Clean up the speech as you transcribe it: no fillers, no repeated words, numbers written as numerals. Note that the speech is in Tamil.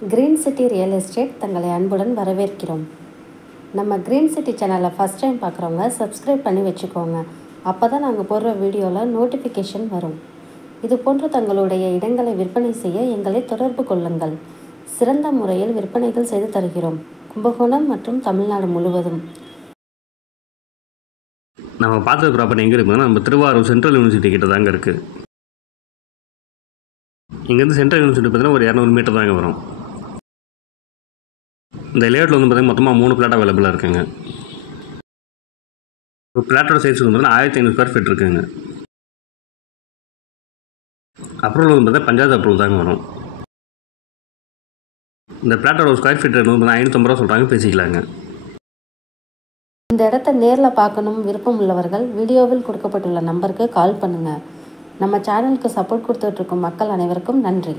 கிரீன் சிட்டி ரியல் எஸ்டேட் தங்களை அன்புடன் வரவேற்கிறோம். நம்ம கிரீன் சிட்டி சேனலை ஃபஸ்ட் டைம் பார்க்குறவங்க சப்ஸ்கிரைப் பண்ணி வச்சுக்கோங்க. அப்போ தான் நாங்கள் போடுற வீடியோவில் நோட்டிஃபிகேஷன் வரும். இது போன்று தங்களுடைய இடங்களை விற்பனை செய்ய எங்களை தொடர்பு கொள்ளுங்கள். சிறந்த முறையில் விற்பனைகள் செய்து தருகிறோம். கும்பகோணம் மற்றும் தமிழ்நாடு முழுவதும். நம்ம பார்த்த ப்ராப்பர்ட்டி எங்கே இருக்குதுன்னா நம்ம திருவாரூர் சென்ட்ரல் யூனிவர்சிட்டி கிட்ட தாங்க இருக்குது. இங்கேருந்து சென்ட்ரல் யூனிவர்சிட்டி பார்த்தீங்கன்னா ஒரு 200 மீட்டர் தாங்க வரும். இந்த லேஅவுட்டில் வந்து பார்த்தீங்கன்னா மொத்தமாக 3 பிளாட் அவைலபிளாக இருக்குங்க. ஒரு பிளாட்டோட சைஸ் வந்து பார்த்தீங்கன்னா 1500 ஸ்கொயர் ஃபீட் இருக்குங்க. அப்ரூவல் வந்து பார்த்தீங்கன்னா பஞ்சாயத்து அப்ரூவல் தாங்க வரும். இந்த பிளாட்டோட ஸ்கொயர் ஃபீட் வந்து பார்த்தீங்கன்னா 550 ரூபா சொல்கிறாங்க, பேசிக்கலாங்க. இந்த இடத்த நேரில் பார்க்கணும் விருப்பம் உள்ளவர்கள் வீடியோவில் கொடுக்கப்பட்டுள்ள நம்பருக்கு கால் பண்ணுங்கள். நம்ம சேனலுக்கு சப்போர்ட் கொடுத்துட்ருக்கும் மக்கள் அனைவருக்கும் நன்றி.